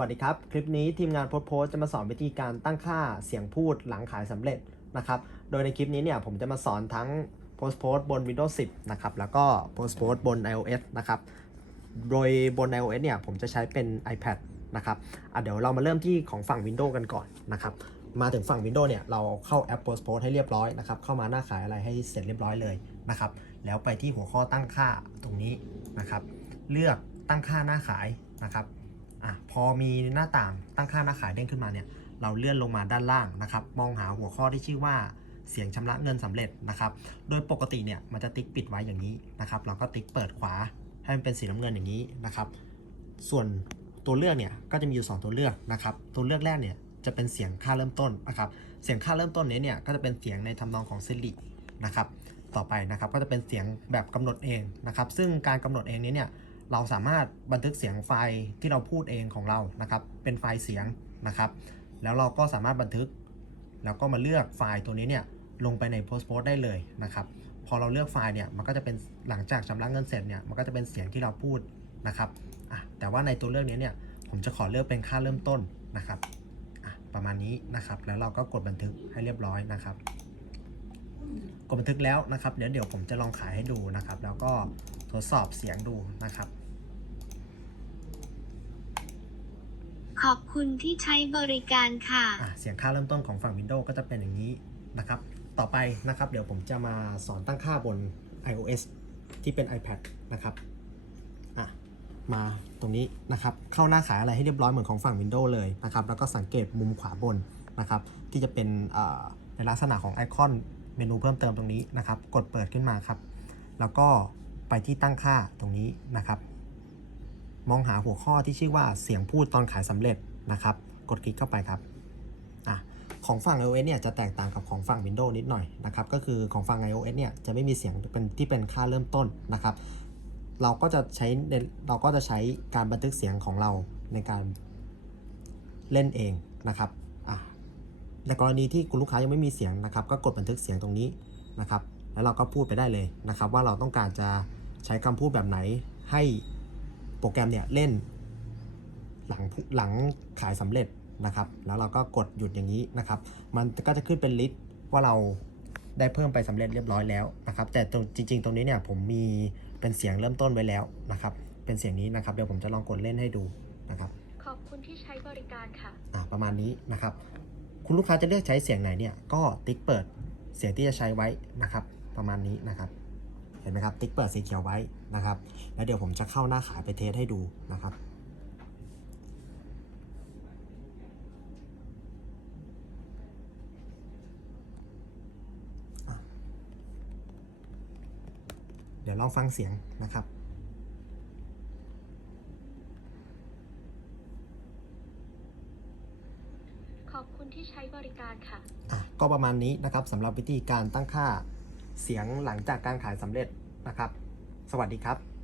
วัสดีครับ คลิปนี้ทีมงานโพสต์โพสจะมาสอนวิธีการตั้งค่าเสียงพูดหลังขายสำเร็จนะครับ โดยในคลิปนี้เนี่ยผมจะมาสอนทั้งโพสต์โพสต์บน Windows 10 นะครับ แล้วก็โพสต์โพสต์บน iOS นะครับ โดยบน iOS เนี่ยผมจะใช้เป็น iPad นะครับอะเดี๋ยวเรามาเริ่มที่ของฝั่ง Windows กันก่อนนะครับ มาถึงฝั่ง Windows เนี่ยเราเข้าแอป Post Post ให้เรียบร้อยนะครับ เข้ามาหน้าขายอะไรให้เสร็จเรียบร้อยเลยนะครับ แล้วไปที่หัวข้อตั้งค่าตรงนี้นะครับ เลือกตั้งค่าหน้าขายนะครับ อะพอมีหน้าต่างตั้งค่าหน้าขายเด้งขึ้นมาเนี่ยเราเลื่อนลงมาด้านล่างนะครับ มองหาหัวข้อที่ชื่อว่าเสียงชำระเงินสำเร็จนะครับ โดยปกติเนี่ยมันจะติ๊กปิดไว้อย่างนี้นะครับ เราก็ติ๊กเปิดขวาให้มันเป็นสีน้ำเงินอย่างนี้นะครับ ส่วนตัวเลือกเนี่ยก็จะมีอยู่ 2 ตัวเลือกนะครับ ตัวเลือกแรกเนี่ยจะเป็นเสียงค่าเริ่มต้นนะครับ เสียงค่าเริ่มต้นนี้เนี่ยก็จะเป็นเสียงในทำนองของซิลินะครับ ต่อไปนะครับก็จะเป็นเสียงแบบกำหนดเองนะครับ ซึ่งการกำหนดเองนี้เนี่ย เราสามารถบันทึกเสียงไฟล์ที่เราพูดเองของเรานะครับ เป็นไฟล์เสียงนะครับ แล้วเราก็สามารถบันทึก แล้วก็มาเลือกไฟล์ตัวนี้เนี่ยลงไปใน post post ได้เลยนะครับ พอเราเลือกไฟล์เนี่ยมันก็จะเป็นหลังจากชำระเงินเสร็จเนี่ยมันก็จะเป็นเสียงที่เราพูดนะครับแต่ว่าในตัวเลือกนี้เนี่ยผมจะขอเลือกเป็นค่าเริ่มต้นนะครับประมาณนี้นะครับ แล้วเราก็กดบันทึกให้เรียบร้อยนะครับ กดบันทึกแล้วนะครับเดี๋ยวเดี๋ยวผมจะลองขายให้ดูนะครับ แล้วก็ ทดสอบเสียงดูนะครับ ขอบคุณที่ใช้บริการค่ะ อะ เสียงค่าเริ่มต้นของฝั่ง Windows ก็จะเป็นอย่างนี้นะครับ ต่อไปนะครับเดี๋ยวผมจะมาสอนตั้งค่าบน iOS ที่เป็น iPad นะครับอะมาตรงนี้นะครับ เข้าหน้าขายอะไรให้เรียบร้อยเหมือนของฝั่ง Windows เลยนะครับ แล้วก็สังเกตมุมขวาบนนะครับ ที่จะเป็นเอ่อในลักษณะของไอคอนเมนูเพิ่มเติมตรงนี้นะครับ กดเปิดขึ้นมาครับ แล้วก็ ไปที่ตั้งค่าตรงนี้นะครับ มองหาหัวข้อที่ชื่อว่าเสียงพูดตอนขายสำเร็จนะครับ กดคลิกเข้าไปครับอะของฝั่ง iOS เนี่ยจะแตกต่างกับของฝั่ง Windows นิดหน่อยนะครับก็คือของฝั่ง iOS เนี่ยจะไม่มีเสียงเป็นที่เป็นค่าเริ่มต้นนะครับ เราก็จะใช้เราก็จะใช้การบันทึกเสียงของเราในการเล่นเองนะครับในกรณีที่คุณลูกค้ายังไม่มีเสียงนะครับ ก็กดบันทึกเสียงตรงนี้นะครับ แล้วเราก็พูดไปได้เลยนะครับ ว่าเราต้องการจะ ใช้คำพูดแบบไหนให้โปรแกรมเนี่ยเล่น หลังผู้หลังขายสำเร็จนะครับ แล้วเราก็กดหยุดอย่างนี้นะครับ มันก็จะขึ้นเป็นลิสต์ว่าเราได้เพิ่มไปสำเร็จเรียบร้อยแล้วนะครับ แต่ตรงจริง ๆ ตรงนี้เนี่ยผมมีเป็นเสียงเริ่มต้นไว้แล้วนะครับ เป็นเสียงนี้นะครับ เดี๋ยวผมจะลองกดเล่นให้ดูนะครับ ขอบคุณที่ใช้บริการค่ะ อ่าประมาณนี้นะครับ คุณลูกค้าจะเลือกใช้เสียงไหนเนี่ย ก็ติ๊กเปิดเสียงที่จะใช้ไว้นะครับ ประมาณนี้นะครับเห็นไหมครับ ติ๊กเปิดสีเขียวไว้นะครับ แล้วเดี๋ยวผมจะเข้าหน้าขายไปเทสให้ดูนะครับเดี๋ยวลองฟังเสียงนะครับ ขอบคุณที่ใช้บริการค่ะ อะ ก็ประมาณนี้นะครับสำหรับวิธีการตั้งค่า เสียงหลังจากการขายสำเร็จนะครับ สวัสดีครับ